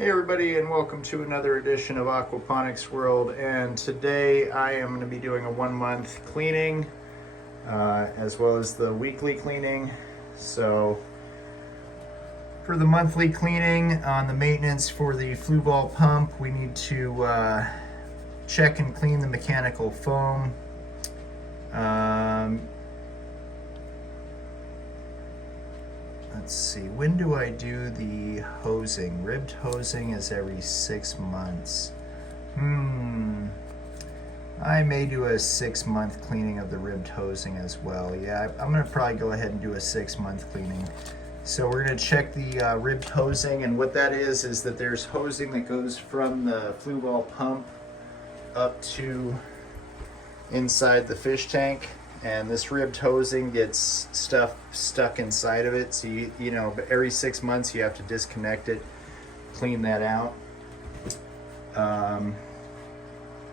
Hey everybody, and welcome to another edition of Aquaponics World. And today I am going to be doing a 1 month cleaning as well as the weekly cleaning. So for the monthly cleaning on the maintenance for the flue ball pump, we need to check and clean the mechanical foam. Let's see, when do I do the hosing? Ribbed hosing is every 6 months. I may do a 6 month cleaning of the ribbed hosing as well. Yeah, I'm gonna probably go ahead and do a 6 month cleaning. So we're gonna check the ribbed hosing, and what that is that there's hosing that goes from the flue ball pump up to inside the fish tank. And this ribbed hosing gets stuff stuck inside of it. So you know, but every 6 months you have to disconnect it, clean that out.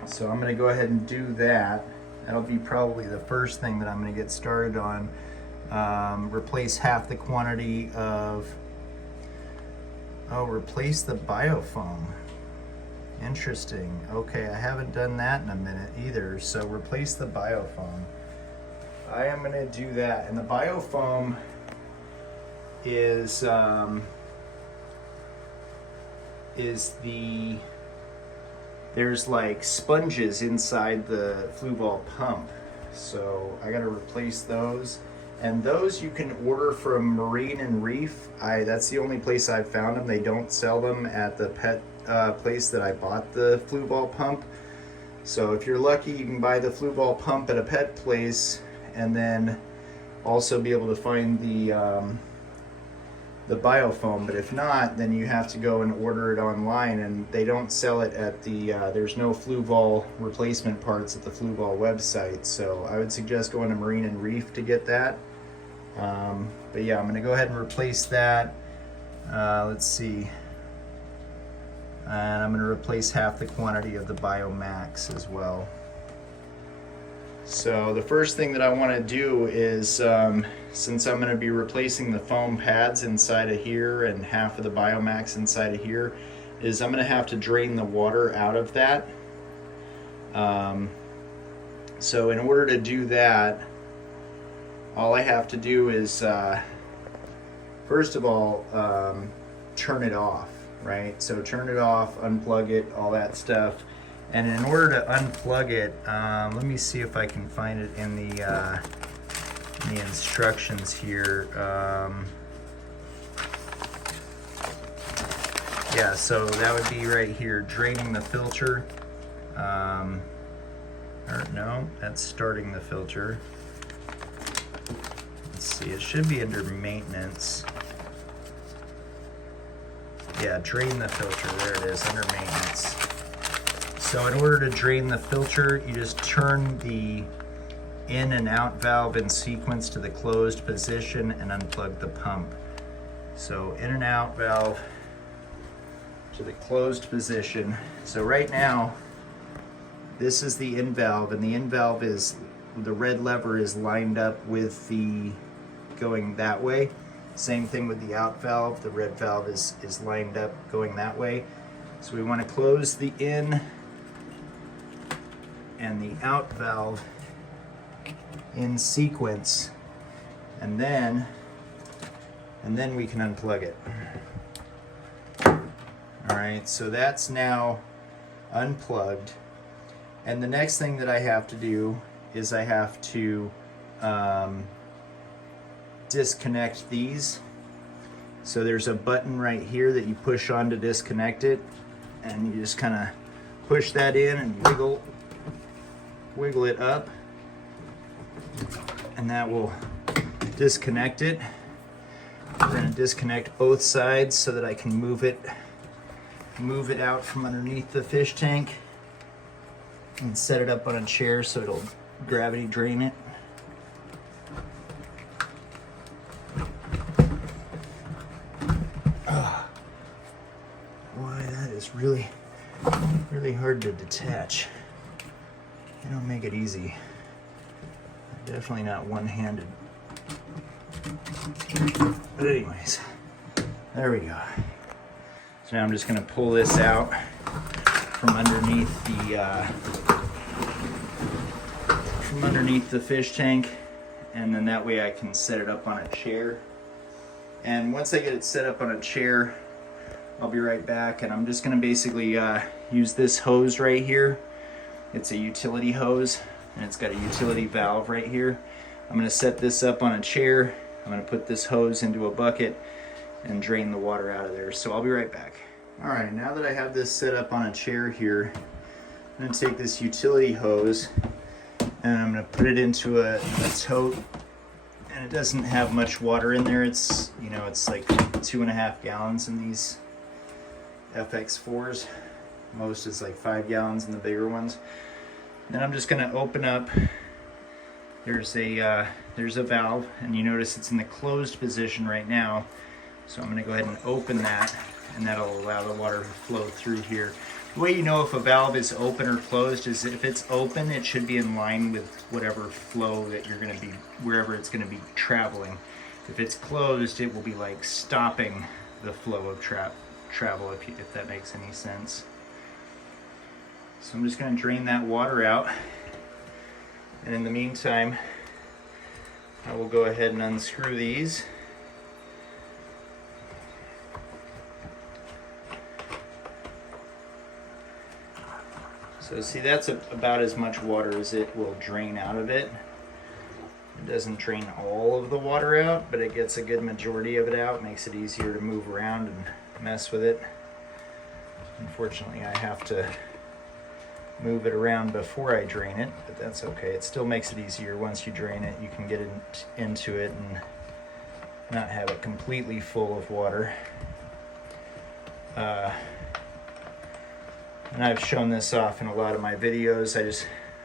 So I'm gonna go ahead and do that. That'll be probably the first thing that I'm gonna get started on. Replace half the quantity of, replace the Biofoam. Interesting. Okay, I haven't done that in a minute either. So replace the Biofoam. I am going to do that, and the Biofoam is there's like sponges inside the flue ball pump, so I got to replace those. And those you can order from Marine and Reef. That's the only place I've found them. They don't sell them at the pet place that I bought the flue ball pump. So if you're lucky, you can buy the flue ball pump at a pet place, and then also be able to find the Biofoam. But if not, then you have to go and order it online, and they don't sell it at the there's no flue ball replacement parts at the flue ball website. So I would suggest going to Marine and Reef to get that. But yeah, I'm gonna go ahead and replace that. Let's see, and I'm gonna replace half the quantity of the Biomax as well. So the first thing that I want to do is, since I'm going to be replacing the foam pads inside of here and half of the Biomax inside of here, is I'm going to have to drain the water out of that. So in order to do that, all I have to do is, first of all, turn it off, right? So turn it off, unplug it, all that stuff. And in order to unplug it, let me see if I can find it in the instructions here. Yeah, so that would be right here, draining the filter. Or no, that's starting the filter. Let's see, it should be under maintenance. Yeah, drain the filter, there it is, under maintenance. So in order to drain the filter, you just turn the in and out valve in sequence to the closed position and unplug the pump. So in and out valve to the closed position. So right now, this is the in valve, and the in valve is, the red lever is lined up with the going that way. Same thing with the out valve, the red valve is lined up going that way. So we want to close the in and the out valve in sequence, and then we can unplug it. All right, so that's now unplugged, and the next thing that I have to do is I have to disconnect these. So there's a button right here that you push on to disconnect it, and you just kind of push that in and wiggle it up, and that will disconnect it. We're going to disconnect both sides so that I can move it out from underneath the fish tank and set it up on a chair so it'll gravity drain it. Boy, that is really hard to detach. They don't make it easy. Definitely not one-handed. But anyways, there we go. So now I'm just going to pull this out from underneath the fish tank, and then that way I can set it up on a chair. And once I get it set up on a chair, I'll be right back, and I'm just going to basically use this hose right here. It's a utility hose, and it's got a utility valve right here. I'm going to set this up on a chair. I'm going to put this hose into a bucket and drain the water out of there. So I'll be right back. All right, now that I have this set up on a chair here, I'm going to take this utility hose and I'm going to put it into a tote. And it doesn't have much water in there. It's, you know, it's like 2.5 gallons in these FX4s. Most is like 5 gallons in the bigger ones. Then I'm just going to open up. There's a valve, and you notice it's in the closed position right now. So I'm going to go ahead and open that, and that'll allow the water to flow through here. The way you know if a valve is open or closed is if it's open, it should be in line with whatever flow that you're going to be, wherever it's going to be traveling. If it's closed, it will be like stopping the flow of travel, if that makes any sense. So I'm just going to drain that water out. And in the meantime, I will go ahead and unscrew these. So see, that's about as much water as it will drain out of it. It doesn't drain all of the water out, but it gets a good majority of it out. Makes it easier to move around and mess with it. Unfortunately, I have to move it around before I drain it, but that's okay. It still makes it easier once you drain it. You can get into it and not have it completely full of water. And I've shown this off in a lot of my videos.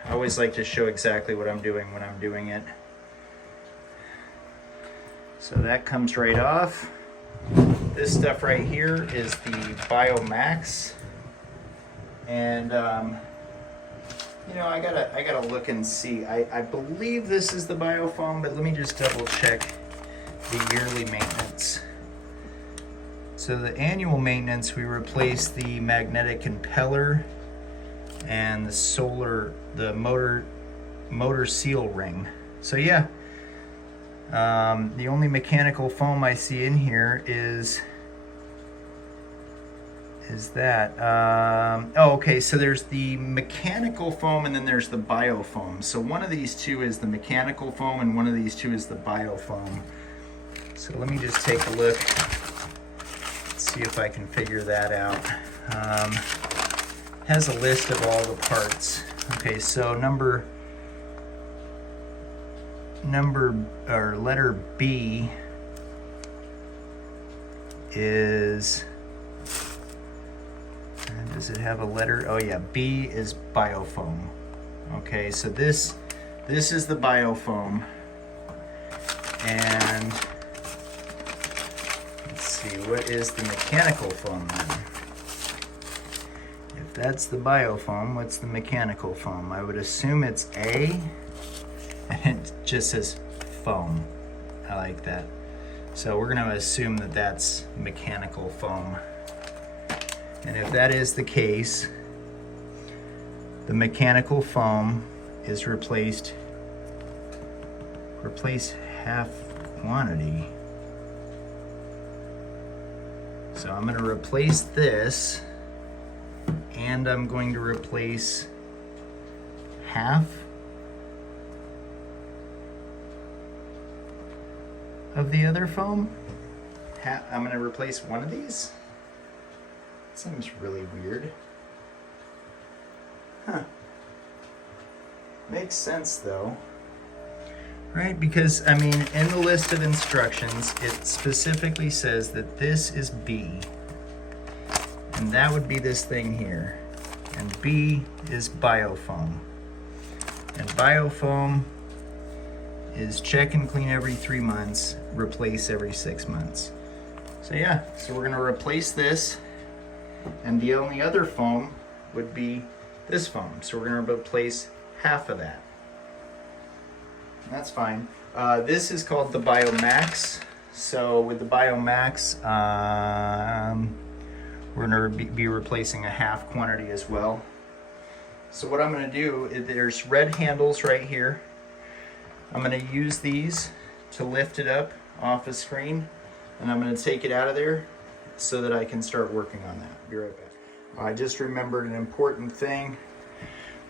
I always like to show exactly what I'm doing when I'm doing it. So that comes right off. This stuff right here is the Biomax. And you know, I gotta look and see. I believe this is the Biofoam, but let me just double check the yearly maintenance. So the annual maintenance, we replace the magnetic impeller and the motor seal ring. So yeah, the only mechanical foam I see in here is that. Oh, okay, so there's the mechanical foam and then there's the biofoam. So one of these two is the mechanical foam and one of these two is the biofoam. So let me just take a look. See if I can figure that out. Has a list of all the parts. Okay, so letter B is, does it have a letter? Oh yeah, B is biofoam. Okay, so this is the biofoam, and see, what is the mechanical foam then? If that's the biofoam, what's the mechanical foam? I would assume it's A, and it just says foam. I like that. So we're going to assume that that's mechanical foam. And if that is the case, the mechanical foam is replace half quantity. So I'm going to replace this, and I'm going to replace half of the other foam. I'm going to replace one of these. Seems really weird. Huh. Makes sense though. Right, because I mean, in the list of instructions, it specifically says that this is B, and that would be this thing here, and B is biofoam, and biofoam is check and clean every 3 months, replace every 6 months. So yeah, so we're gonna replace this, and the only other foam would be this foam. So we're gonna replace half of that. That's fine. This is called the Biomax. So with the Biomax, We're going to be replacing a half quantity as well. So what I'm going to do is, there's red handles right here. I'm going to use these to lift it up off the screen, and I'm going to take it out of there so that I can start working on that. Be right back. I just remembered an important thing.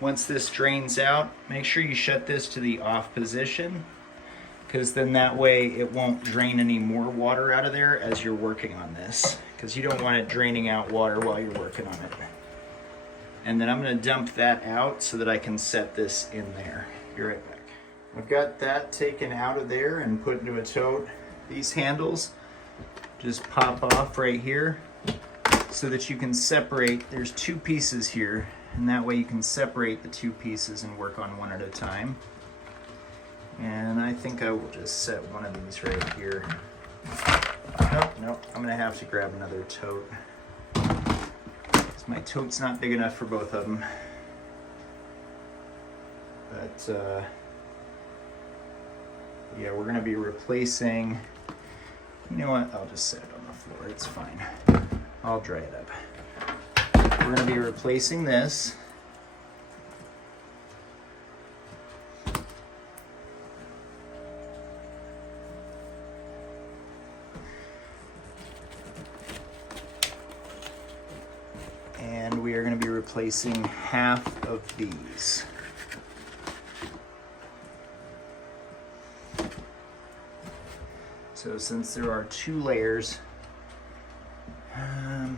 Once this drains out, make sure you shut this to the off position, because then that way it won't drain any more water out of there as you're working on this, because you don't want it draining out water while you're working on it. And then I'm going to dump that out so that I can set this in there. Be right back. I've got that taken out of there and put into a tote. These handles just pop off right here so that you can separate. There's two pieces here, and that way you can separate the two pieces and work on one at a time. And I think I will just set one of these right here. Nope, I'm gonna have to grab another tote. My tote's not big enough for both of them. But yeah, we're gonna be replacing, you know what, I'll just set it on the floor, it's fine. I'll dry it up. We're gonna be replacing this. And we are going to be replacing half of these. So since there are two layers, I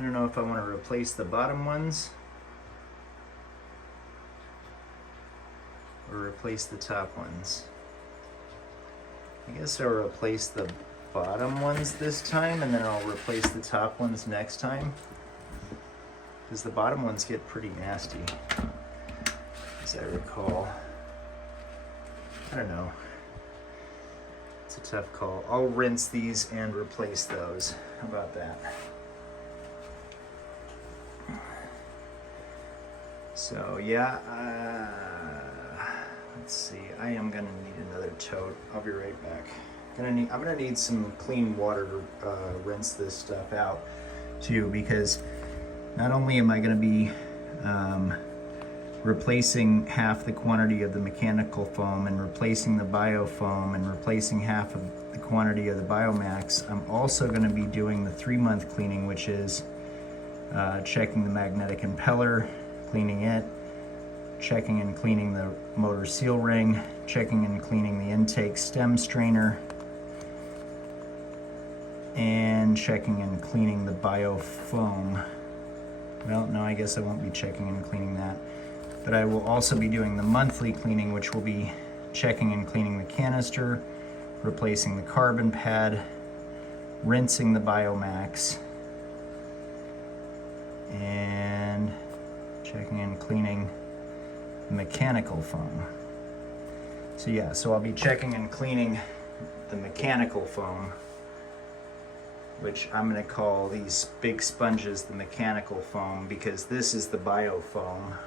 don't know if I want to replace the bottom ones or replace the top ones. I guess I'll replace the bottom ones this time, and then I'll replace the top ones next time, because the bottom ones get pretty nasty, as I recall. I don't know. It's a tough call. I'll rinse these and replace those. How about that? So yeah, let's see. I am gonna need another tote. I'll be right back. I'm gonna need some clean water to rinse this stuff out too, because not only am I gonna be replacing half the quantity of the mechanical foam and replacing the Biofoam and replacing half of the quantity of the Biomax, I'm also gonna be doing the 3-month cleaning, which is checking the magnetic impeller, cleaning it, checking and cleaning the motor seal ring, checking and cleaning the intake stem strainer, and checking and cleaning the Biofoam. Well, no, I guess I won't be checking and cleaning that. But I will also be doing the monthly cleaning, which will be checking and cleaning the canister, replacing the carbon pad, rinsing the Biomax, and checking and cleaning the mechanical foam. So yeah, so I'll be checking and cleaning the mechanical foam, which I'm going to call these big sponges the mechanical foam, because this is the Biofoam.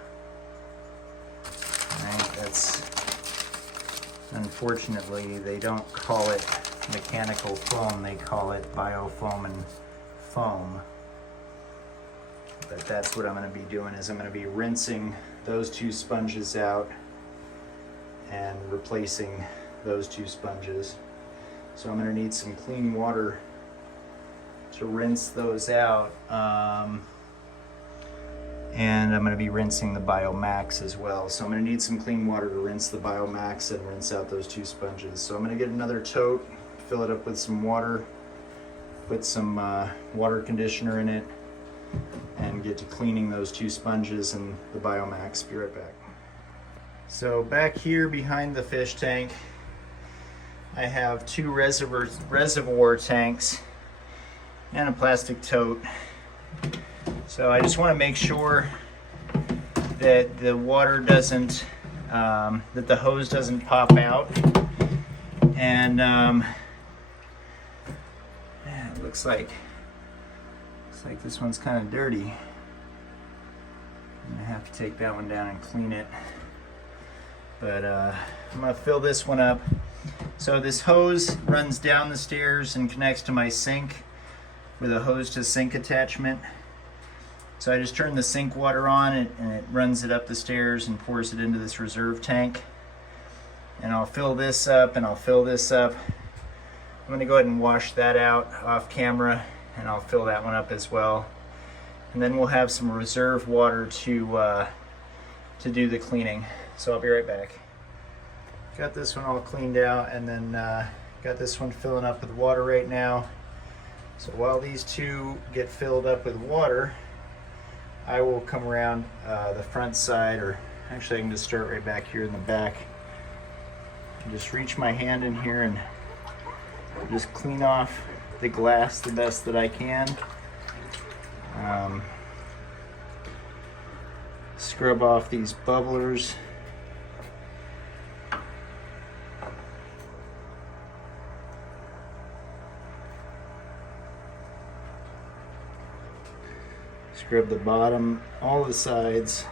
Right? That's, unfortunately, they don't call it mechanical foam, they call it Biofoam and foam. But that's what I'm going to be doing, is I'm going to be rinsing those two sponges out and replacing those two sponges. So I'm going to need some clean water to rinse those out, and I'm going to be rinsing the Biomax as well. So I'm going to need some clean water to rinse the Biomax and rinse out those two sponges. So I'm going to get another tote, fill it up with some water, put some water conditioner in it, and get to cleaning those two sponges and the Biomax. Be right back. So back here behind the fish tank, I have two reservoir tanks and a plastic tote. So I just want to make sure that the water doesn't, that the hose doesn't pop out. And it looks like this one's kind of dirty. I'm gonna have to take that one down and clean it. But I'm gonna fill this one up. So this hose runs down the stairs and connects to my sink. with a hose to sink attachment. So I just turn the sink water on and it runs it up the stairs and pours it into this reserve tank. And I'll fill this up and I'll fill this up. I'm going to go ahead and wash that out off camera, and I'll fill that one up as well. And then we'll have some reserve water to do the cleaning. So I'll be right back. Got this one all cleaned out, and then got this one filling up with water right now. So while these two get filled up with water, I will come around the front side, or actually I can just start right back here in the back. Just reach my hand in here and just clean off the glass the best that I can. Scrub off these bubblers. Scrub the bottom, all the sides.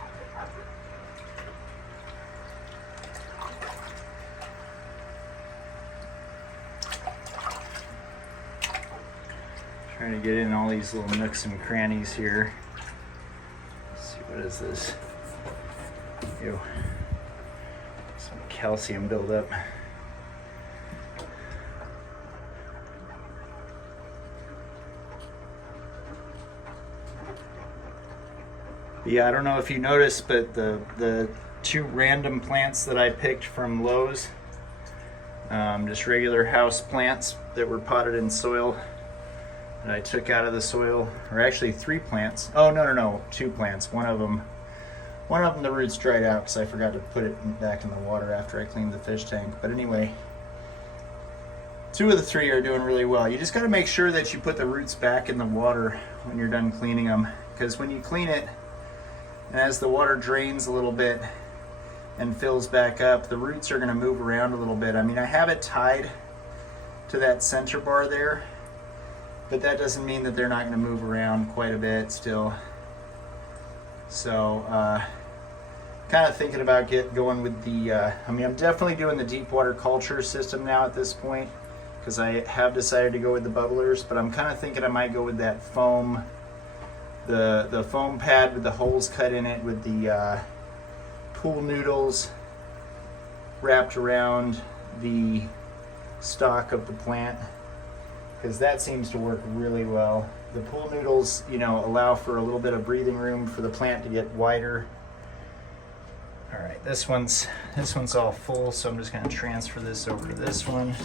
Trying to get in all these little nooks and crannies here. Let's see, what is this? Ew. Some calcium buildup. Yeah, I don't know if you noticed, but the two random plants that I picked from Lowe's, just regular house plants that were potted in soil, that I took out of the soil, or actually 3 plants. Oh, no, 2 plants. One of them the roots dried out because I forgot to put it back in the water after I cleaned the fish tank. But anyway, 2 of the 3 are doing really well. You just got to make sure that you put the roots back in the water when you're done cleaning them, because when you clean it, and as the water drains a little bit and fills back up, the roots are going to move around a little bit. I mean, I have it tied to that center bar there, but that doesn't mean that they're not going to move around quite a bit still. So, kind of thinking about going with the, I mean, I'm definitely doing the deep water culture system now at this point, because I have decided to go with the bubblers, but I'm kind of thinking I might go with that foam, the foam pad with the holes cut in it, with the pool noodles wrapped around the stalk of the plant, because that seems to work really well. The pool noodles, you know, allow for a little bit of breathing room for the plant to get wider. All right, this one's all full, so I'm just going to transfer this over to this one.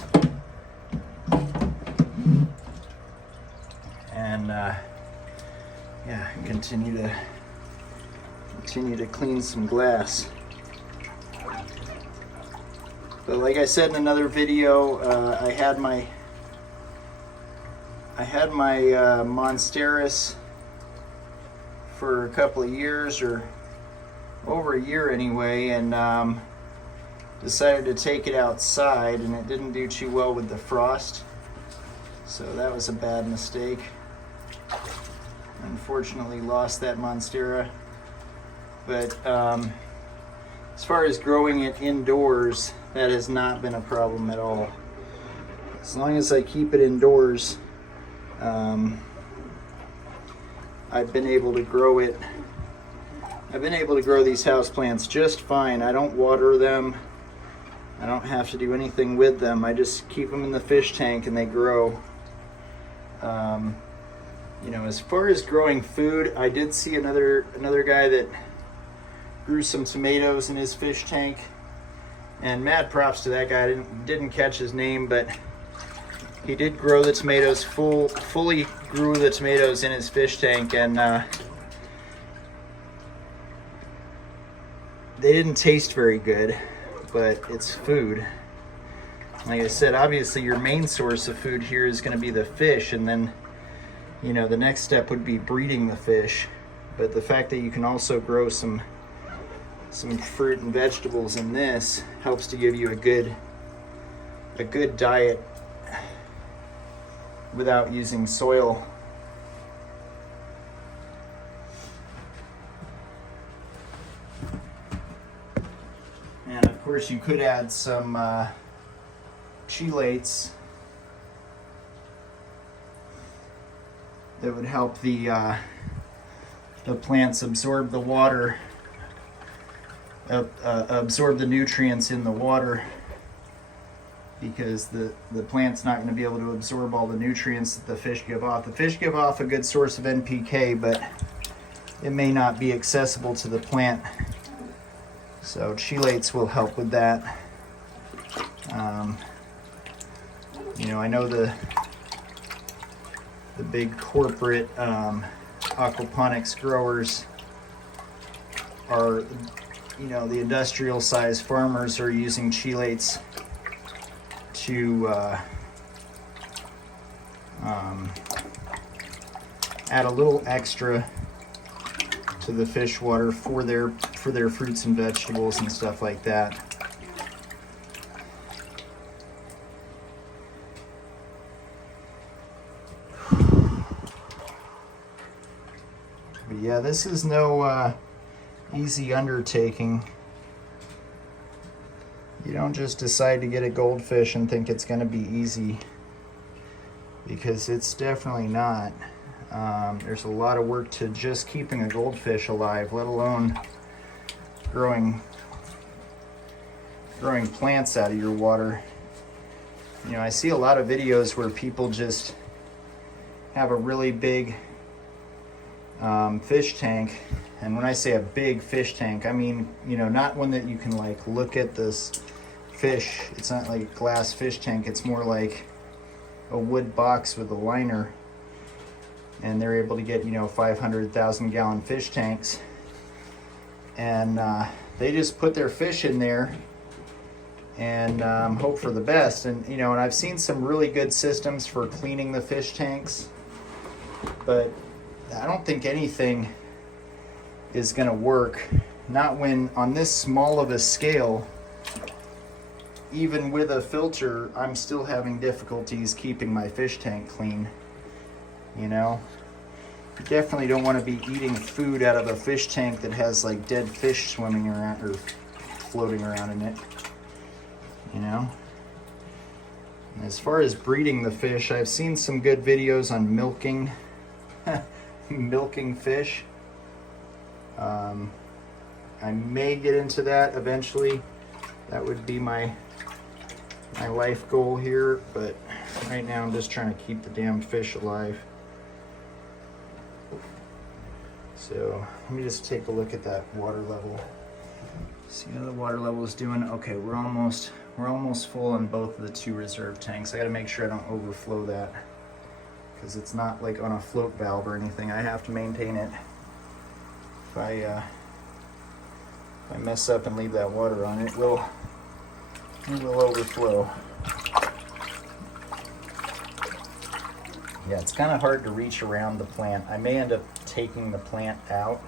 And yeah, continue to clean some glass. But like I said in another video, I had my Monsteris for a couple of years, or over a year anyway, and decided to take it outside, and it didn't do too well with the frost, so that was a bad mistake. Unfortunately lost that Monstera. But as far as growing it indoors, that has not been a problem at all. As long as I keep it indoors, I've been able to grow it. I've been able to grow these houseplants just fine. I don't water them. I don't have to do anything with them. I just keep them in the fish tank and they grow. You know, as far as growing food, I did see another guy that grew some tomatoes in his fish tank, and mad props to that guy. I didn't catch his name, but he did grow the tomatoes, fully grew the tomatoes in his fish tank, and they didn't taste very good, but it's food. Like I said, obviously your main source of food here is going to be the fish, and then, you know, the next step would be breeding the fish. But the fact that you can also grow some fruit and vegetables in this helps to give you a good diet without using soil. And of course you could add some chelates that would help the plants absorb the water, absorb the nutrients in the water, because the plant's not going to be able to absorb all the nutrients that the fish give off. The fish give off a good source of NPK, but it may not be accessible to the plant. So chelates will help with that. You know, I know the big corporate aquaponics growers are, you know, the industrial size farmers are using chelates to add a little extra to the fish water for their fruits and vegetables and stuff like that. But yeah, this is no easy undertaking. You don't just decide to get a goldfish and think it's going to be easy, because it's definitely not. There's a lot of work to just keeping a goldfish alive, let alone growing plants out of your water. You know, I see a lot of videos where people just have a really big fish tank. And when I say a big fish tank, I mean, you know, not one that you can like look at this fish. It's not like a glass fish tank. It's more like a wood box with a liner. And they're able to get, you know, 500,000 gallon fish tanks. And they just put their fish in there and hope for the best. And, you know, and I've seen some really good systems for cleaning the fish tanks, but I don't think anything is going to work. Not when on this small of a scale. Even with a filter, I'm still having difficulties keeping my fish tank clean. You know, you definitely don't want to be eating food out of a fish tank that has like dead fish swimming around or floating around in it. You know, as far as breeding the fish, I've seen some good videos on milking milking fish. I may get into that eventually. That would be my life goal here, but right now I'm just trying to keep the damn fish alive. So let me just take a look at that water level. See how the water level is doing. Okay, we're almost full on both of the two reserve tanks. I got to make sure I don't overflow that, because it's not like on a float valve or anything. I have to maintain it. If I mess up and leave that water on, it will overflow. Yeah, it's kind of hard to reach around the plant. I may end up taking the plant out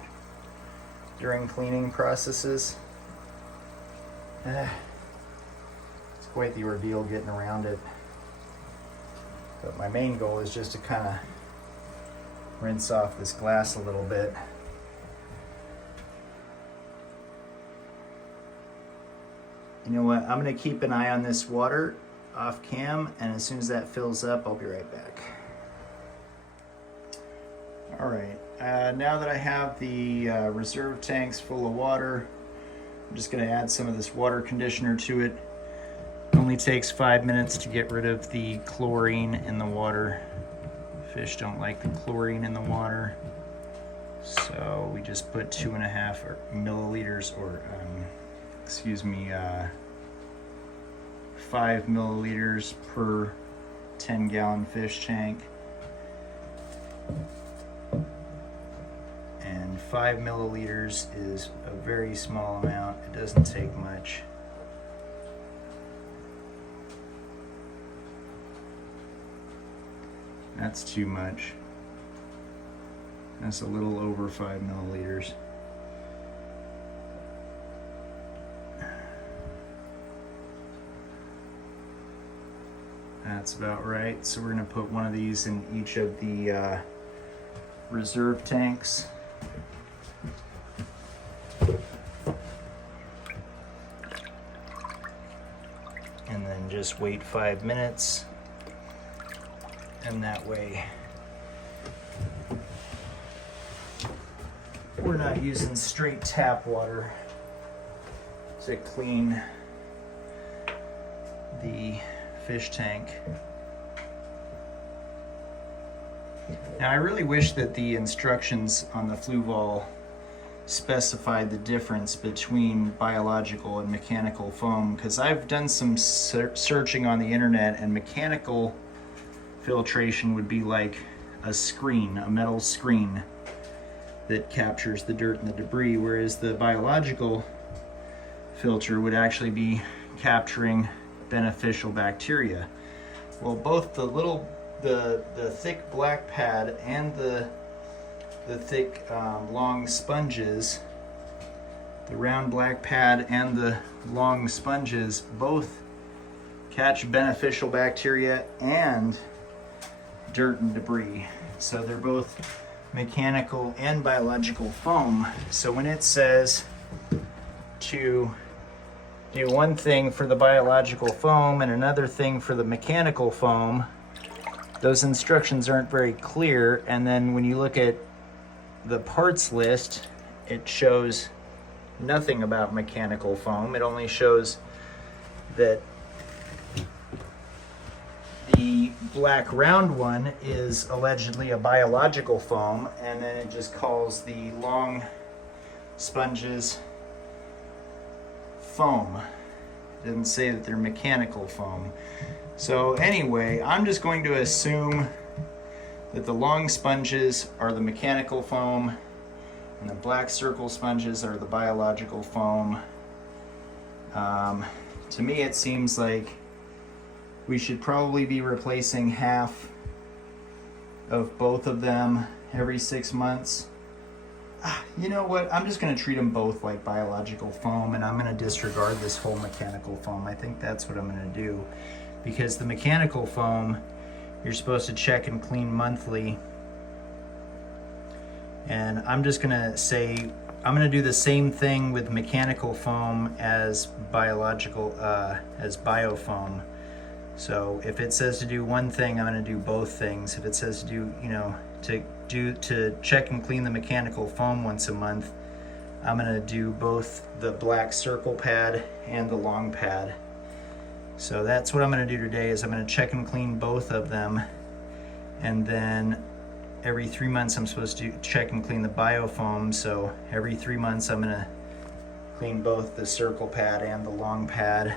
during cleaning processes. It's quite the ordeal getting around it. But my main goal is just to kind of rinse off this glass a little bit. You know what? I'm going to keep an eye on this water off cam, and as soon as that fills up, I'll be right back. All right, now that I have the reserve tanks full of water, I'm just going to add some of this water conditioner to it. It only takes 5 minutes to get rid of the chlorine in the water. Fish don't like the chlorine in the water, so we just put 2.5 milliliters, or 5 milliliters per 10-gallon fish tank. And 5 milliliters is a very small amount. It doesn't take much. That's too much. That's a little over 5 milliliters. That's about right. So we're going to put one of these in each of the reserve tanks. And then just wait 5 minutes. And that way we're not using straight tap water to clean the fish tank. Now I really wish that the instructions on the Fluval specified the difference between biological and mechanical foam, because I've done some searching on the internet, and mechanical filtration would be like a screen, a metal screen that captures the dirt and the debris, whereas the biological filter would actually be capturing beneficial bacteria. Well, both the thick black pad and the thick long sponges, the round black pad and the long sponges, both catch beneficial bacteria and dirt and debris. So they're both mechanical and biological foam. So when it says to do one thing for the biological foam and another thing for the mechanical foam, those instructions aren't very clear. And then when you look at the parts list, it shows nothing about mechanical foam. It only shows that the black round one is allegedly a biological foam, and then it just calls the long sponges foam. It doesn't say that they're mechanical foam. So anyway, I'm just going to assume that the long sponges are the mechanical foam and the black circle sponges are the biological foam. To me, it seems like we should probably be replacing half of both of them every 6 months. You know what? I'm just going to treat them both like biological foam, and I'm going to disregard this whole mechanical foam. I think that's what I'm going to do, because the mechanical foam, you're supposed to check and clean monthly. And I'm just going to say, I'm going to do the same thing with mechanical foam as biological, as biofoam. So if it says to do one thing, I'm going to do both things. If it says to do, to check and clean the mechanical foam once a month, I'm going to do both the black circle pad and the long pad. So that's what I'm going to do today, is I'm going to check and clean both of them, and then every 3 months I'm supposed to check and clean the biofoam. So every 3 months I'm going to clean both the circle pad and the long pad.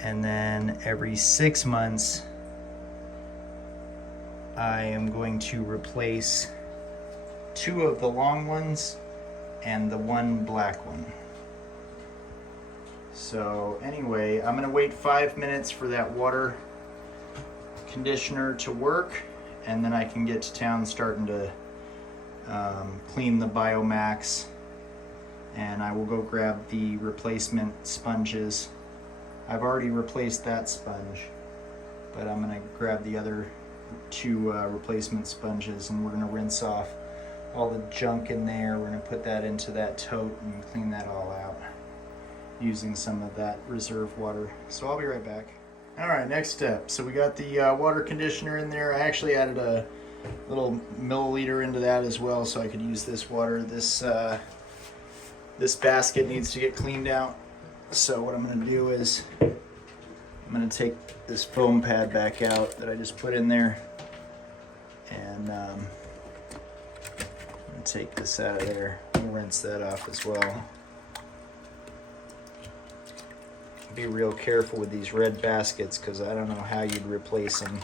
And then every 6 months I am going to replace 2 of the long ones and the 1 black one. So anyway, I'm going to wait 5 minutes for that water conditioner to work, and then I can get to town starting to clean the Biomax, and I will go grab the replacement sponges. I've already replaced that sponge, but I'm going to grab the other 2 replacement sponges, and we're going to rinse off all the junk in there. We're going to put that into that tote and clean that all out using some of that reserve water. So I'll be right back. All right, next step. So we got the water conditioner in there. I actually added a little milliliter into that as well, so I could use this water. This basket needs to get cleaned out. So what I'm going to do is I'm going to take this foam pad back out that I just put in there, and I'm going to take this out of there and rinse that off as well. Be real careful with these red baskets, because I don't know how you'd replace them.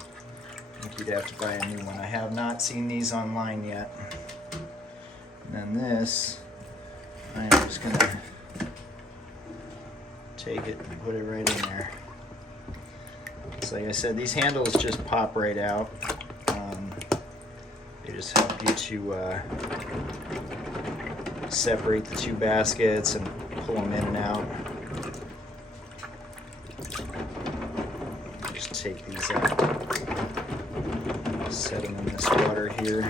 I think you'd have to buy a new one. I have not seen these online yet. And then this, I'm just going to take it and put it right in there. So like I said, these handles just pop right out. They just help you to separate the 2 baskets and pull them in and out. Just take these out, set them in this water here.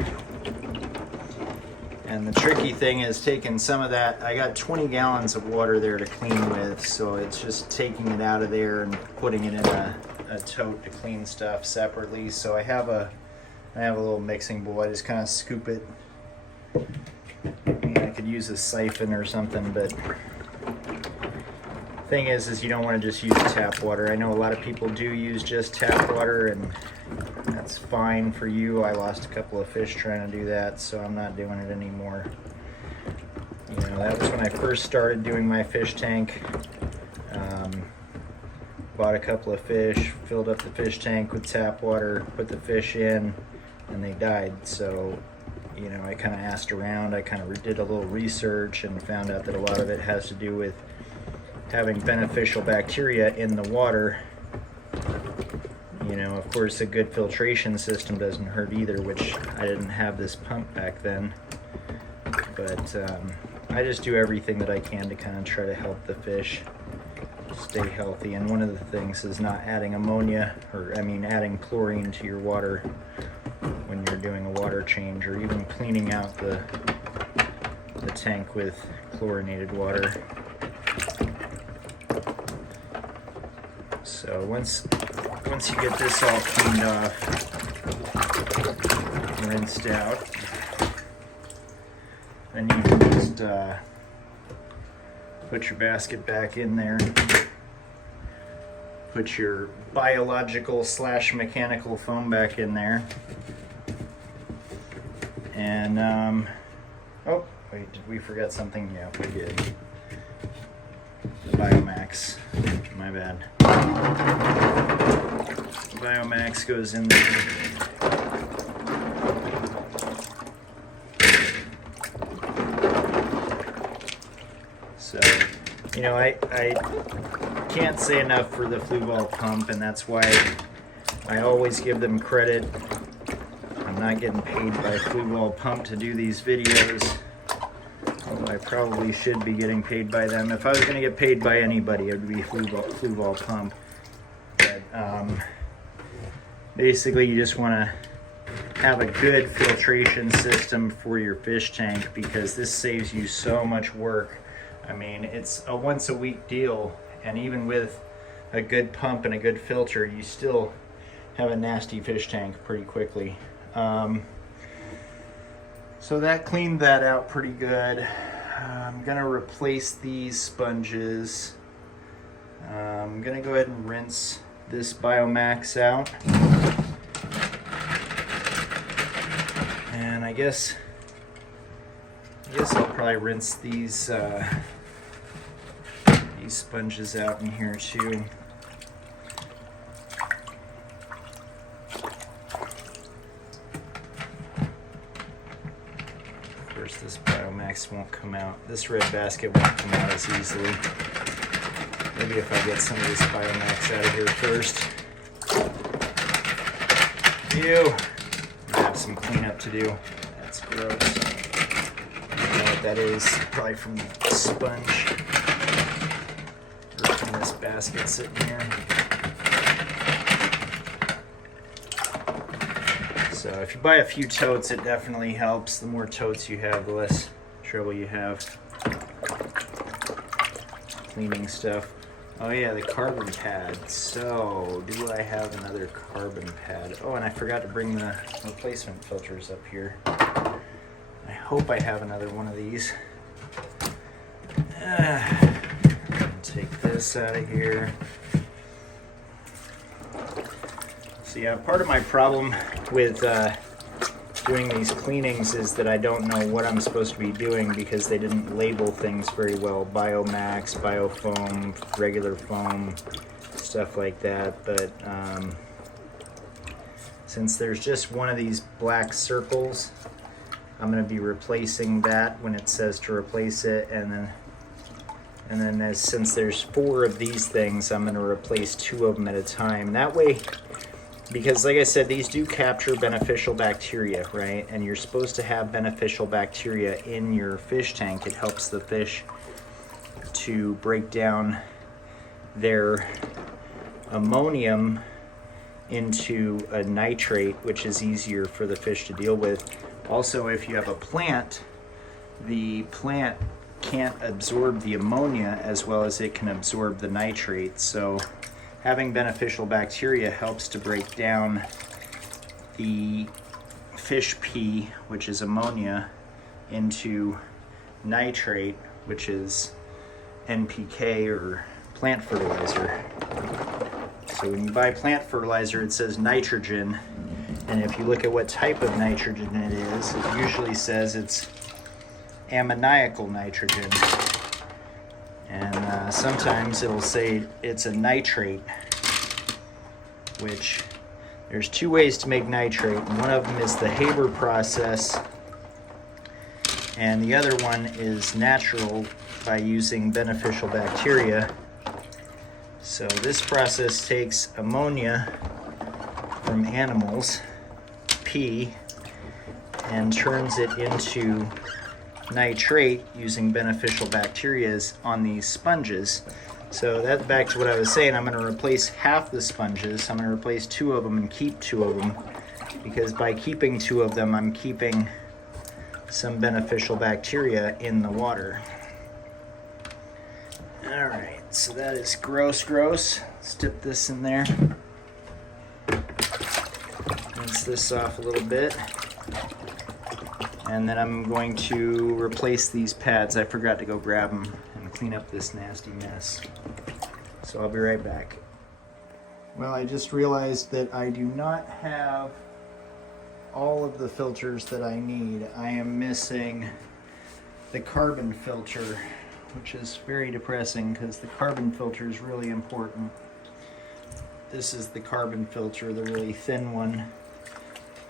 And the tricky thing is taking some of that. I got 20 gallons of water there to clean with, so it's just taking it out of there and putting it in a tote to clean stuff separately. So I have a little mixing bowl. I just kind of scoop it I mean, I could use a siphon or something, but thing is you don't want to just use tap water. I know a lot of people do use just tap water, and that's fine for you. I lost a couple of fish trying to do that, so I'm not doing it anymore. You know, that was when I first started doing my fish tank. Bought a couple of fish, filled up the fish tank with tap water, put the fish in, and they died. So, you know, I kind of asked around, I kind of did a little research and found out that a lot of it has to do with having beneficial bacteria in the water. You know, of course, a good filtration system doesn't hurt either, which I didn't have this pump back then. But I just do everything that I can to kind of try to help the fish stay healthy. And one of the things is not adding ammonia, or I mean adding chlorine to your water when you're doing a water change, or even cleaning out the tank with chlorinated water. So once you get this all cleaned off, rinsed out, then you can just put your basket back in there. Put your biological / mechanical foam back in there. And, oh, wait, did we forget something? Yeah, we did. The Biomax, my bad. Biomax goes in there. So, you know, I can't say enough for the flue ball pump, and that's why I always give them credit. I'm not getting paid by Flue Ball Pump to do these videos, although I probably should be getting paid by them. If I was going to get paid by anybody, it would be Flue Ball Pump. But basically, you just want to have a good filtration system for your fish tank, because this saves you so much work. I mean, it's a once a week deal, and even with a good pump and a good filter, you still have a nasty fish tank pretty quickly. So that cleaned that out pretty good. I'm gonna replace these sponges. I'm gonna go ahead and rinse this Biomax out. And I guess I'll probably rinse these sponges out in here too. Of course, this Biomax won't come out. This red basket won't come out as easily. Maybe if I get some of this Biomax out of here first. Ew! I have some cleanup to do. That's gross. I don't know what that is. Probably from the sponge. Or from this basket sitting here. So if you buy a few totes, it definitely helps. The more totes you have, the less trouble you have cleaning stuff. Oh yeah, the carbon pad. So, do I have another carbon pad? Oh, and I forgot to bring the replacement filters up here. I hope I have another one of these. Take this out of here. So yeah, part of my problem with doing these cleanings is that I don't know what I'm supposed to be doing, because they didn't label things very well. Biomax, Biofoam, regular foam, stuff like that. But since there's just one of these black circles, I'm going to be replacing that when it says to replace it, and then since there's 4 of these things, I'm going to replace 2 of them at a time. That way, because like I said, these do capture beneficial bacteria, right? And you're supposed to have beneficial bacteria in your fish tank. It helps the fish to break down their ammonium into a nitrate, which is easier for the fish to deal with. Also, if you have a plant, the plant can't absorb the ammonia as well as it can absorb the nitrate. So having beneficial bacteria helps to break down the fish pee, which is ammonia, into nitrate, which is NPK or plant fertilizer. So when you buy plant fertilizer, it says nitrogen, and if you look at what type of nitrogen it is, it usually says it's ammoniacal nitrogen. And sometimes it'll say it's a nitrate, which there's two ways to make nitrate. And one of them is the Haber process, and the other one is natural by using beneficial bacteria. So this process takes ammonia from animals, pee, and turns it into nitrate using beneficial bacteria on these sponges. So that's back to what I was saying. I'm going to replace half the sponges. I'm going to replace 2 of them and keep 2 of them, because by keeping 2 of them, I'm keeping some beneficial bacteria in the water. All right, so that is gross. Let's dip this in there. Rinse this off a little bit. And then I'm going to replace these pads. I forgot to go grab them and clean up this nasty mess. So I'll be right back. Well, I just realized that I do not have all of the filters that I need. I am missing the carbon filter, which is very depressing because the carbon filter is really important. This is the carbon filter, the really thin one.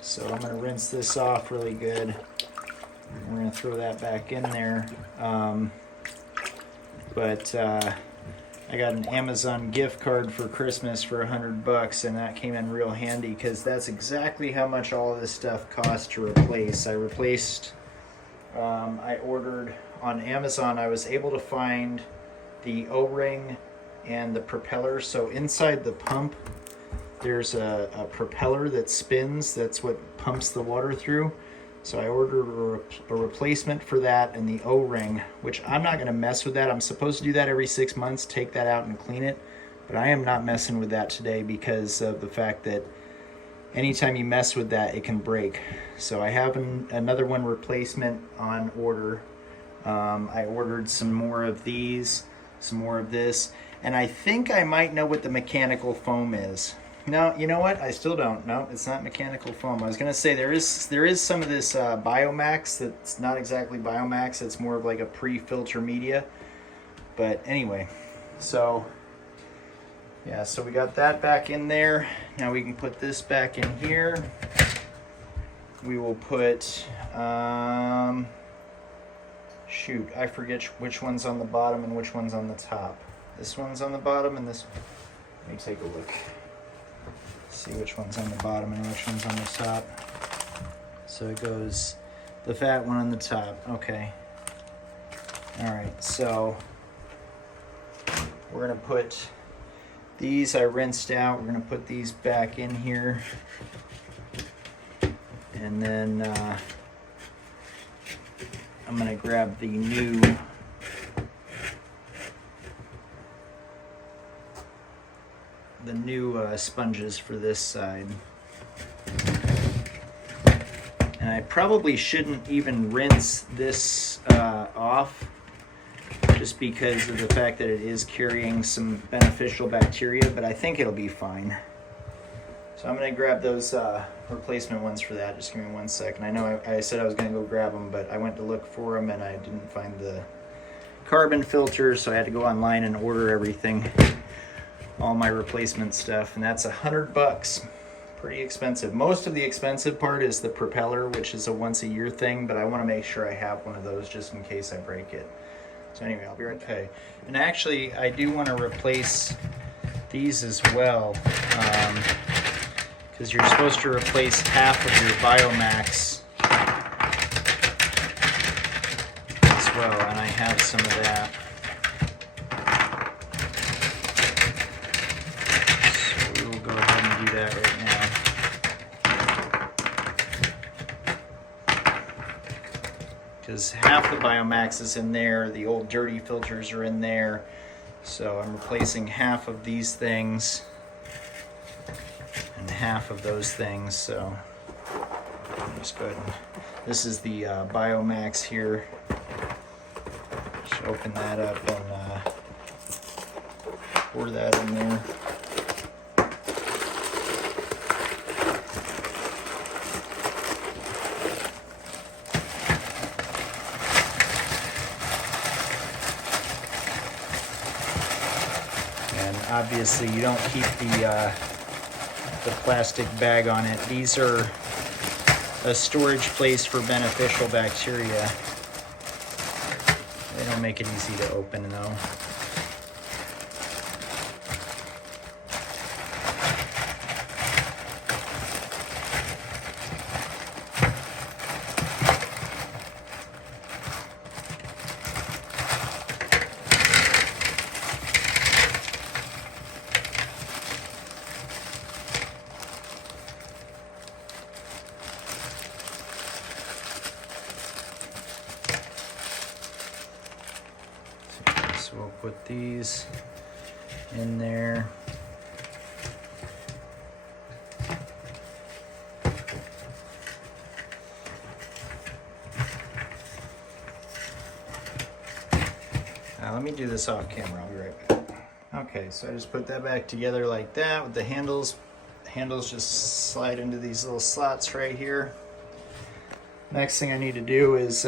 So I'm going to rinse this off really good. We're going to throw that back in there. I got an Amazon gift card for Christmas for $100, and that came in real handy because that's exactly how much all of this stuff costs to replace. I ordered on Amazon. I was able to find the O-ring and the propeller. So inside the pump, there's a propeller that spins. That's what pumps the water through. So I ordered a replacement for that and the O-ring, which I'm not going to mess with that. I'm supposed to do that every 6 months, take that out and clean it. But I am not messing with that today because of the fact that anytime you mess with that, it can break. So I have another one replacement on order. I ordered some more of these, some more of this, and I think I might know what the mechanical foam is. No, you know what? I still don't. No, it's not mechanical foam. I was going to say there is some of this Biomax that's not exactly Biomax. It's more of like a pre-filter media. But anyway, so yeah, so we got that back in there. Now we can put this back in here. We will put, shoot, I forget which one's on the bottom and which one's on the top. This one's on the bottom and this, let me take a look. See which one's on the bottom and which one's on the top. So it goes the fat one on the top. Okay. All right, so we're gonna put these, I rinsed out, we're gonna put these back in here. And then I'm gonna grab the new sponges for this side. And I probably shouldn't even rinse this off, just because of the fact that it is carrying some beneficial bacteria, but I think it'll be fine. So I'm going to grab those replacement ones for that. Just give me 1 second. I know I said I was going to go grab them, but I went to look for them and I didn't find the carbon filter, so I had to go online and order everything, all my replacement stuff, and that's $100. Pretty expensive. Most of the expensive part is the propeller, which is a once-a-year thing, but I want to make sure I have one of those just in case I break it. So anyway, I'll be right back. And actually, I do want to replace these as well, because you're supposed to replace half of your Biomax as well, and I have some of that. So we will go ahead and do that right now. Because half the Biomax is in there, the old dirty filters are in there. So I'm replacing half of these things and half of those things. So Just go ahead and, this is the Biomax here. Just open that up and pour that in there. And obviously you don't keep the plastic bag on it. These are a storage place for beneficial bacteria. They don't make it easy to open though. So we'll put these in there. Now let me do this off camera, I'll be right back. Okay, so I just put that back together like that with the handles. The handles just slide into these little slots right here. Next thing I need to do is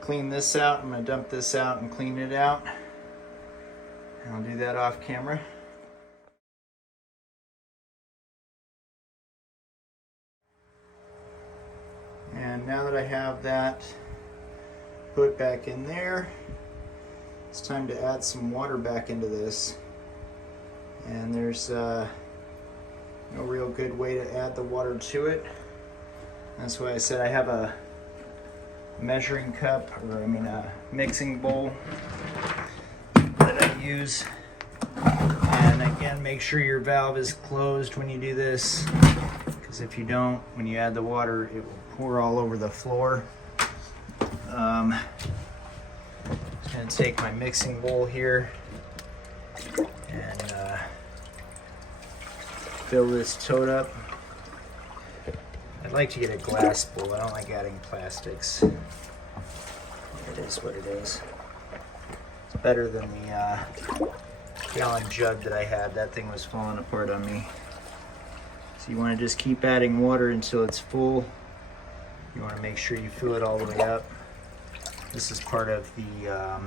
clean this out. I'm going to dump this out and clean it out. And I'll do that off camera. And now that I have that put back in there, it's time to add some water back into this. And there's no real good way to add the water to it. That's why I said I have a measuring cup, or I mean a mixing bowl that I use. And again, make sure your valve is closed when you do this, because if you don't, when you add the water, it will pour all over the floor. I'm going to take my mixing bowl here and fill this tote up. I'd like to get a glass bowl. I don't like adding plastics. It is what it is. It's better than the gallon jug that I had. That thing was falling apart on me. So you want to just keep adding water until it's full. You want to make sure you fill it all the way up. This is part of the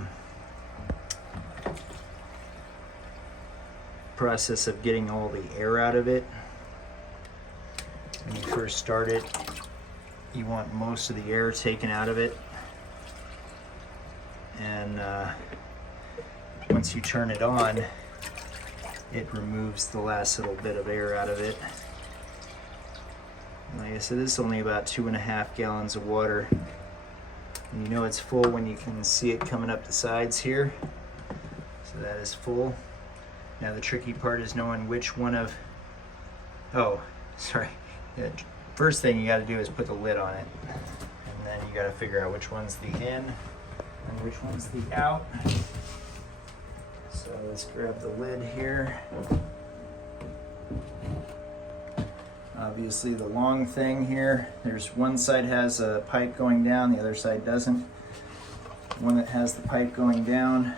process of getting all the air out of it. When you first start it, you want most of the air taken out of it. And once you turn it on, it removes the last little bit of air out of it. Like I said, this is only about 2.5 gallons of water. And you know it's full when you can see it coming up the sides here. So that is full. Now the tricky part is knowing which one of, first thing you got to do is put the lid on it, and then you got to figure out which one's the in and which one's the out. So let's grab the lid here. Obviously the long thing here, there's one side has a pipe going down, the other side doesn't. The one that has the pipe going down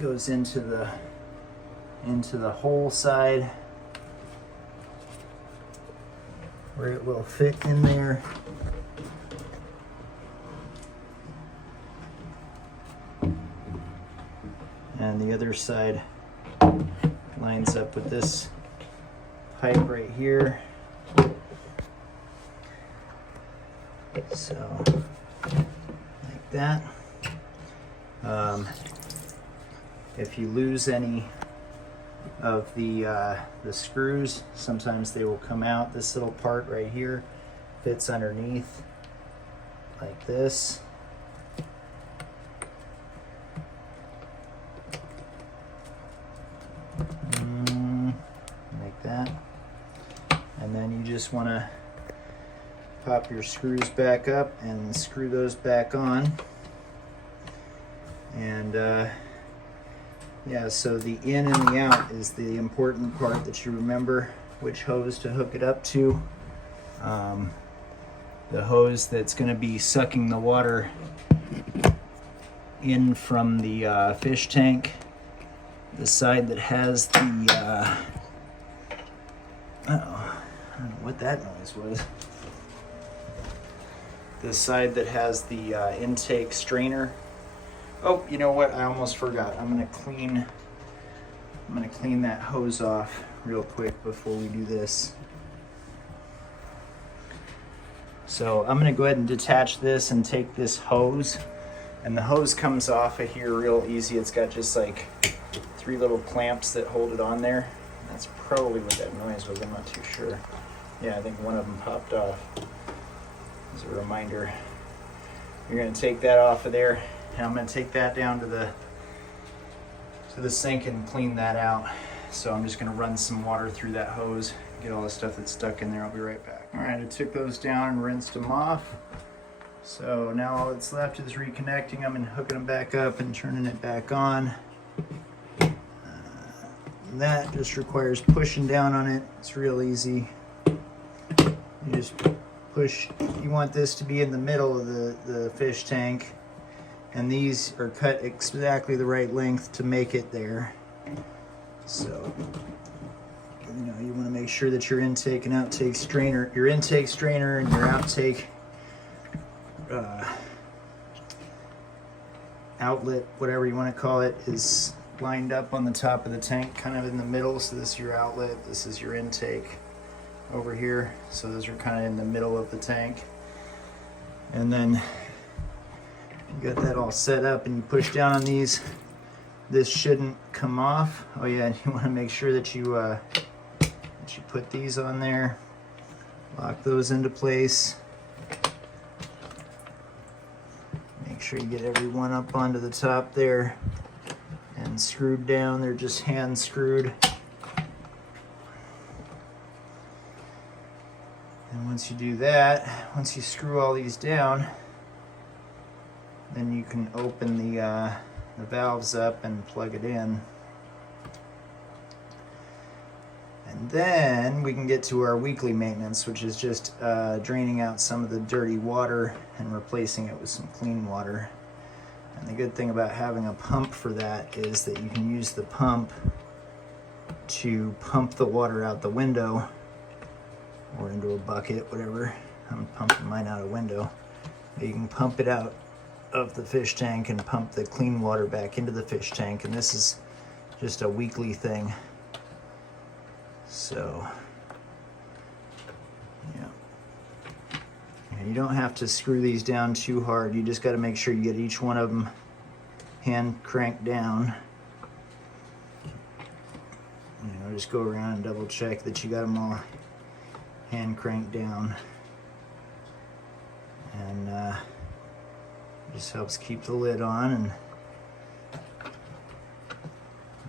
goes into the hole side where it will fit in there. And the other side lines up with this pipe right here. So, like that. If you lose any of the screws, sometimes they will come out. This little part right here fits underneath like this. Like that. And then you just want to pop your screws back up and screw those back on. And yeah, so the in and the out is the important part that you remember. which hose to hook it up to. The hose that's going to be sucking the water in from the fish tank. The side that has the, I don't know what that noise was. The side that has the intake strainer. Oh, you know what? I almost forgot. I'm gonna clean that hose off real quick before we do this. So I'm gonna go ahead and detach this and take this hose, and the hose comes off of here real easy. It's got just like 3 little clamps that hold it on there. That's probably what that noise was. I'm not too sure. Yeah, I think one of them popped off. As a reminder, you're going to take that off of there, and I'm going to take that down to the sink and clean that out. So I'm just going to run some water through that hose, get all the stuff that's stuck in there. I'll be right back. All right, I took those down and rinsed them off. So now all that's left is reconnecting them and hooking them back up and turning it back on. That just requires pushing down on it. It's real easy. You just push. You want this to be in the middle of the fish tank, and these are cut exactly the right length to make it there. So you want to make sure that your intake and outtake strainer, your intake strainer and your outtake outlet, whatever you want to call it, is lined up on the top of the tank, kind of in the middle. So this is your outlet, this is your intake over here. So those are kind of in the middle of the tank. And then you got that all set up and you push down on these. This shouldn't come off. Oh yeah, and you want to make sure that you put these on there, lock those into place. Make sure you get every one up onto the top there and screwed down. They're just hand screwed. And once you do that, once you screw all these down, then you can open the valves up and plug it in. And then we can get to our weekly maintenance, which is just draining out some of the dirty water and replacing it with some clean water. And the good thing about having a pump for that is that you can use the pump to pump the water out the window or into a bucket, whatever. I'm pumping mine out a window. But you can pump it out of the fish tank and pump the clean water back into the fish tank. And this is just a weekly thing. So, yeah. And you don't have to screw these down too hard. You just got to make sure you get each one of them hand cranked down. Just go around and double check that you got them all hand cranked down. And it just helps keep the lid on and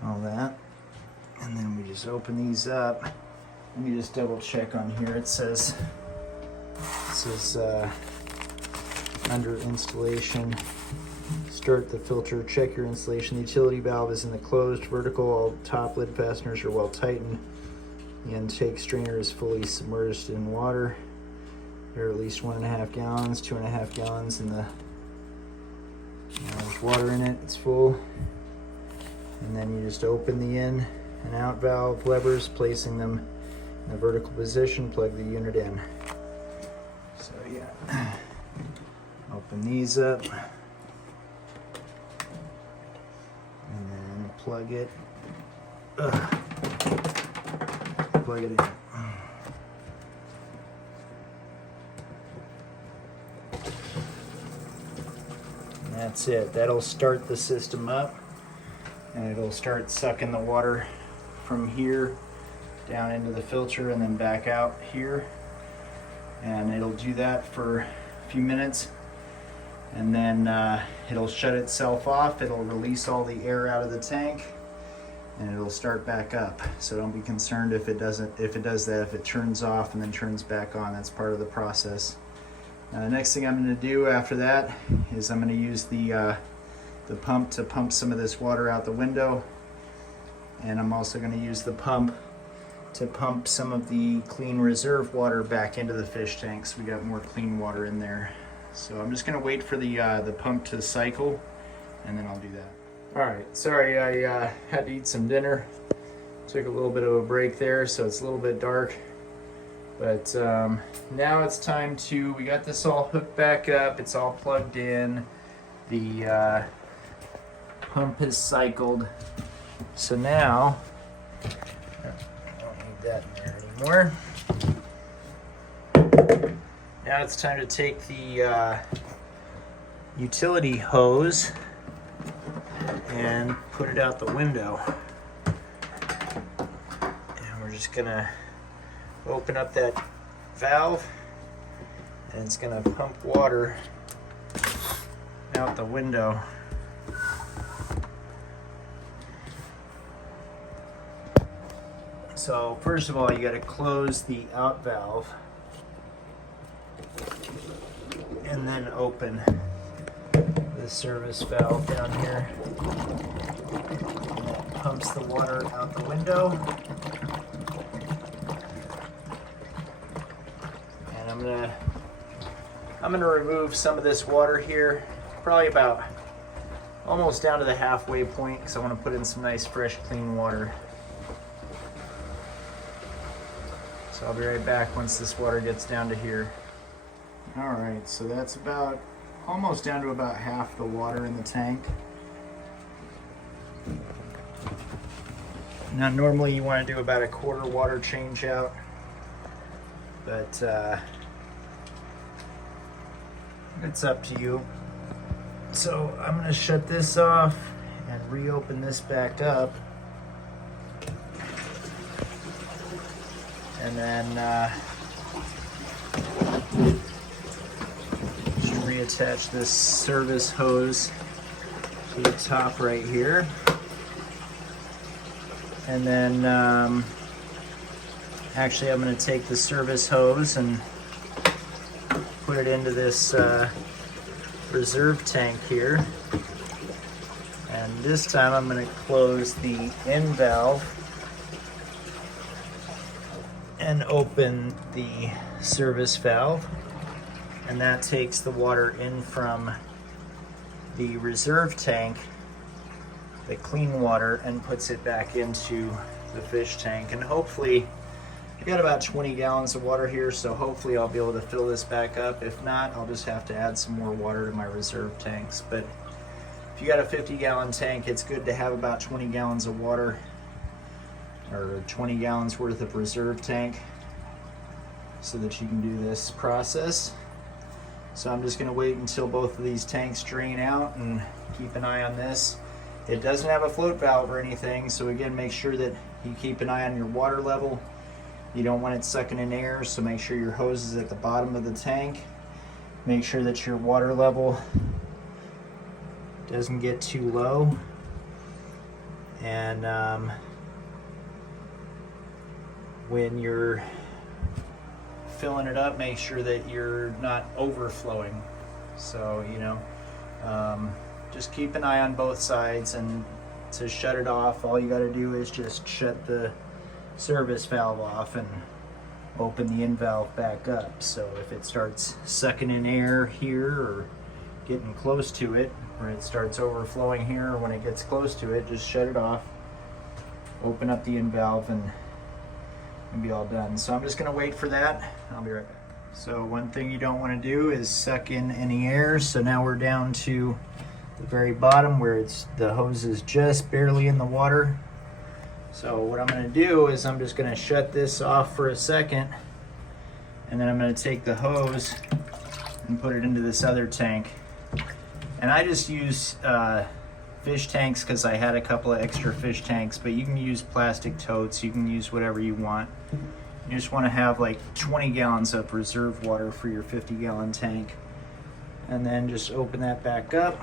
all that. And then we just open these up. Let me just double check on here. It says under installation, start the filter, check your installation. The utility valve is in the closed vertical. All top lid fasteners are well tightened. The intake strainer is fully submerged in water. There are at least 1.5 gallons, 2.5 gallons in the, there's water in it, it's full. And then you just open the in and out valve levers, placing them in the vertical position, plug the unit in. So yeah, open these up and then plug it in. And that's it. That'll start the system up, and it'll start sucking the water from here down into the filter and then back out here. And it'll do that for a few minutes, and then it'll shut itself off. It'll release all the air out of the tank, and it'll start back up. So don't be concerned if it does that, if it turns off and then turns back on. That's part of the process. Now the next thing I'm going to do after that is I'm going to use the pump to pump some of this water out the window, and I'm also going to use the pump to pump some of the clean reserve water back into the fish tanks. We got more clean water in there. So I'm just gonna wait for the pump to cycle, and then I'll do that. All right, sorry, I had to eat some dinner. Took a little bit of a break there, so it's a little bit dark. But now it's time to, we got this all hooked back up, it's all plugged in. The pump has cycled. So now, I don't need that in there anymore. Now it's time to take the utility hose and put it out the window. And we're just gonna open up that valve, and it's gonna pump water out the window. So first of all, you got to close the out valve and then open the service valve down here, and that pumps the water out the window. And I'm gonna remove some of this water here, probably about almost down to the halfway point, because I want to put in some nice fresh clean water. So I'll be right back once this water gets down to here. All right, so that's about almost down to about half the water in the tank. Now normally you want to do about a quarter water change out, but it's up to you. So I'm going to shut this off and reopen this back up. And then just reattach this service hose to the top right here. And then actually I'm going to take the service hose and put it into this reserve tank here. And this time I'm going to close the in valve and open the service valve, and that takes the water in from the reserve tank, the clean water, and puts it back into the fish tank. And hopefully, I got about 20 gallons of water here, so hopefully I'll be able to fill this back up. If not, I'll just have to add some more water to my reserve tanks. But if you got a 50-gallon tank, it's good to have about 20 gallons of water, or 20 gallons worth of reserve tank, so that you can do this process. So I'm just going to wait until both of these tanks drain out and keep an eye on this. It doesn't have a float valve or anything, so again, make sure that you keep an eye on your water level. You don't want it sucking in air, so make sure your hose is at the bottom of the tank. Make sure that your water level doesn't get too low. And when you're filling it up, make sure that you're not overflowing. So, you know, just keep an eye on both sides, and to shut it off, all you got to do is just shut the service valve off and open the in valve back up. So if it starts sucking in air here, or getting close to it, or it starts overflowing here, or when it gets close to it, just shut it off, open up the in valve, and be all done. So I'm just going to wait for that. I'll be right back. So one thing you don't want to do is suck in any air. So now we're down to the very bottom where the hose is just barely in the water. So what I'm going to do is I'm just going to shut this off for a second, and then I'm going to take the hose and put it into this other tank. And I just use fish tanks because I had a couple of extra fish tanks, but you can use plastic totes, you can use whatever you want. You just want to have like 20 gallons of reserve water for your 50-gallon tank. And then just open that back up.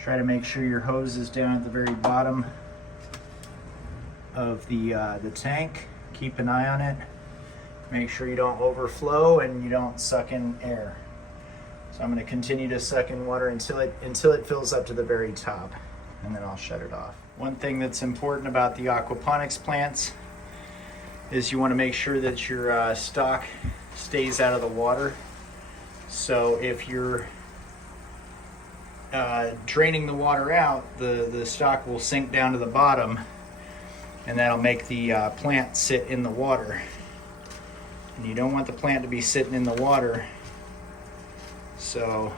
Try to make sure your hose is down at the very bottom of the tank. Keep an eye on it. Make sure you don't overflow and you don't suck in air. So I'm going to continue to suck in water until it fills up to the very top, and then I'll shut it off. One thing that's important about the aquaponics plants is you want to make sure that your stock stays out of the water. So if you're draining the water out, the stock will sink down to the bottom, and that'll make the plant sit in the water. And you don't want the plant to be sitting in the water, so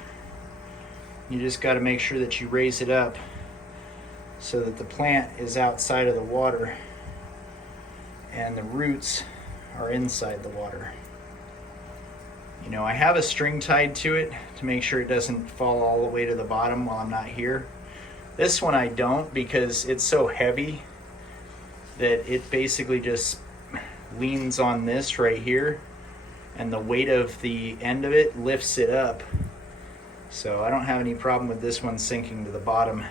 you just got to make sure that you raise it up so that the plant is outside of the water and the roots are inside the water. You know, I have a string tied to it to make sure it doesn't fall all the way to the bottom while I'm not here. This one I don't, because it's so heavy that it basically just leans on this right here, and the weight of the end of it lifts it up. So I don't have any problem with this one sinking to the bottom.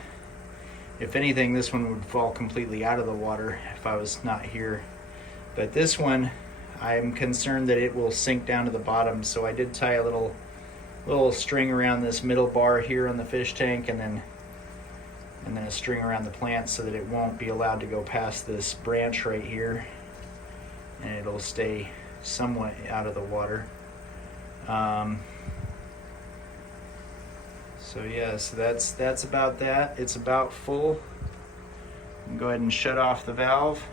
If anything, this one would fall completely out of the water if I was not here. But this one, I'm concerned that it will sink down to the bottom. So I did tie a little string around this middle bar here on the fish tank, and then a string around the plant so that it won't be allowed to go past this branch right here, and it'll stay somewhat out of the water. So yeah, so that's about that. It's about full. Go ahead and shut off the valve.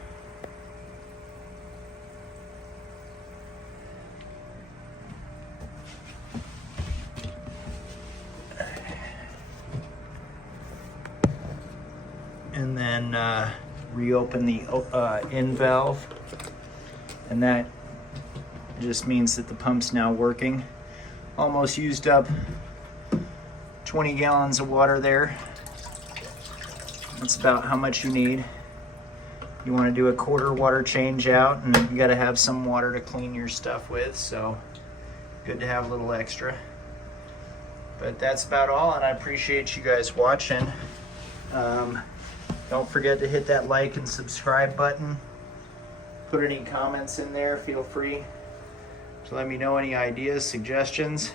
And then reopen the in valve, and that just means that the pump's now working. Almost used up 20 gallons of water there. That's about how much you need. You want to do a quarter water change out, and you got to have some water to clean your stuff with, so good to have a little extra. But that's about all, and I appreciate you guys watching. Don't forget to hit that like and subscribe button. Put any comments in there. Feel free to let me know any ideas, suggestions.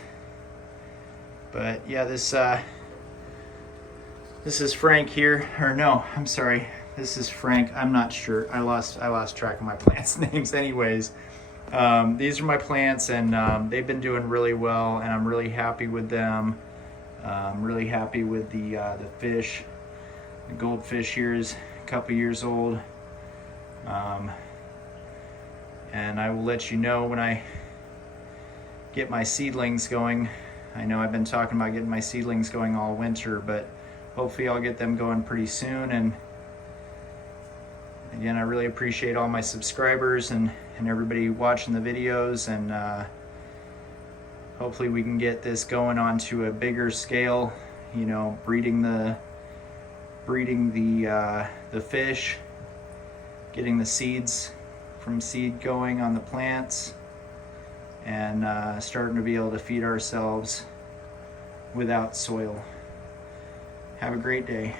But yeah, this is Frank here. Or no, I'm sorry. This is Frank. I'm not sure. I lost track of my plants' names. Anyways, these are my plants, and they've been doing really well, and I'm really happy with them. I'm really happy with the fish. The goldfish here is a couple years old, and I will let you know when I get my seedlings going. I know I've been talking about getting my seedlings going all winter, but hopefully I'll get them going pretty soon. And again, I really appreciate all my subscribers and everybody watching the videos, and hopefully we can get this going onto a bigger scale, you know, breeding the fish, getting the seeds from seed going on the plants, and starting to be able to feed ourselves without soil. Have a great day.